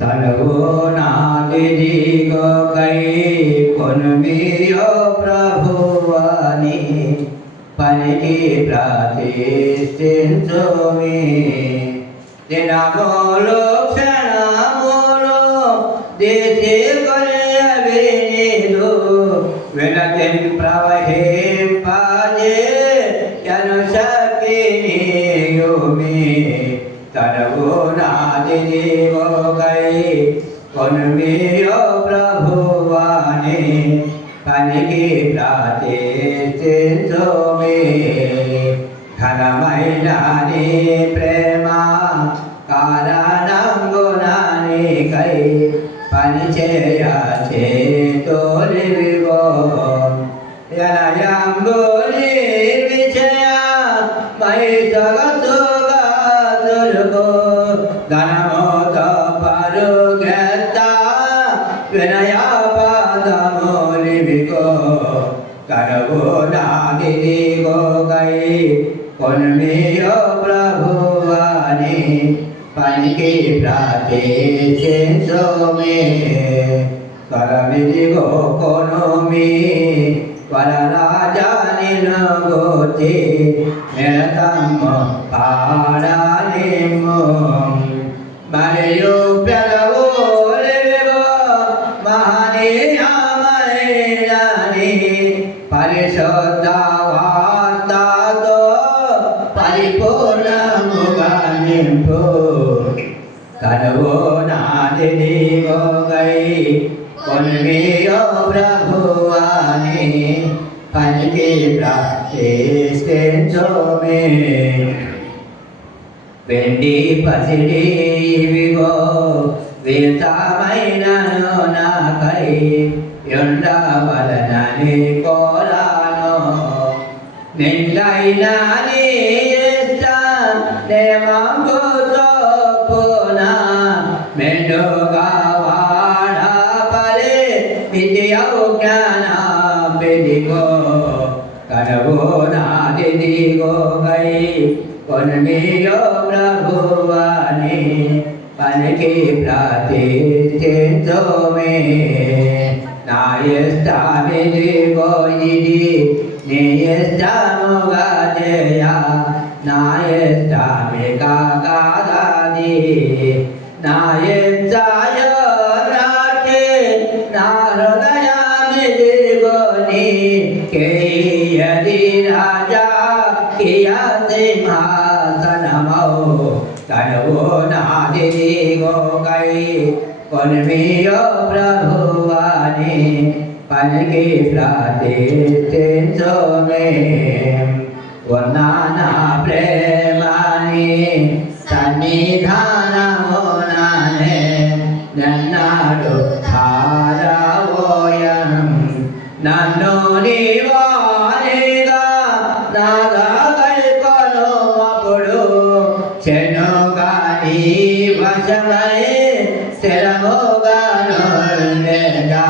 తనువు నాదిది గోకై కొనుమియో ప్రభువని పనికి ప్రతిష్ఠించుమి దినములు క్షణములు దేశే కొరియవి నీదు వినతిన్ ప్రవహింపజే యను శక్తినియుమి తనువు నాదిది గోకై కొనుమియో ప్రభువని పనికి ప్రతిష్ఠించుమి ఘనమైన నీ ప్రేమ కారణంగున నీకై పనిచేయ చేతోలివిగో యనయంబుని విజయ మై జగతుగా దుర్గో ధనముతో పరుగెత్త వినయ పాదములివిగో కరువు నాదిది గోకై కొనుమియో ప్రభువని పనికి ప్రతిష్ఠించుమి కరమిదిగో కొనుమి వరరాజానిను గూర్చి నిరతము పాడనిము మరియు పెదవులివిగో మహనీయమైనని పరిశుద్ధ వార్తతో పరిపూర్ణముగా నింపు తనువు నాదిది గోకై కొనుమియో ప్రభువని పనికి ప్రతిష్ఠించుమి వెండి పసిడి ఇవిగో వింతమైనను నాకై ఉండవలనని కోరాను నిండైన నీ ఇష్టమేమంగు చొప్పున మెండుగా వాడపరి విద్యవు జ్ఞానమిదిగో కరువు నాదిది గోకై కొనుమియో ప్రభువని పనికి ప్రతిష్ఠించుమి నా ఇష్టమిదిగో ఇది నీ ఇష్టముగా చేయ నా ఇష్టమి కాదాది నా ఇచ్ఛయో రాకే నా హృదయమిదిగో నీకేయది రాజా కియా సింహాసనమౌ తనువు నాదిది గోకై కొనుమియో ప్రభువని పనికి ప్రతిష్ఠించుమి వర్ణన ప్రేమని సన్నిధానముననే నన్నాడు ధారవోయం నన్ను నీవానిగా నాగై కొనుమప్పుడు చెనుగా నీ వశమై స్థిరముగా నుండెగా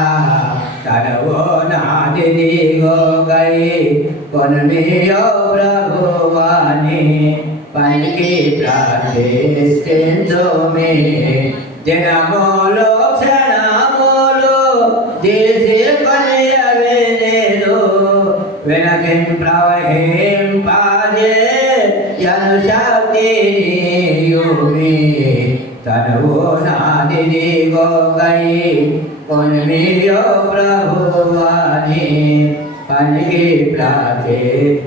తనువు నాదిది గోకై కొనుమియో ప్రభువని పనికి ప్రతిష్ఠించుమి దినములు క్షణములు చేసి కొనియవి నేను వినతిన్ ప్రవహింపజే యను శక్తినియుమి తనువు నాదిది గోకై కొనుమియో ప్రభువని పనికి ప్రతిష్ఠించుమి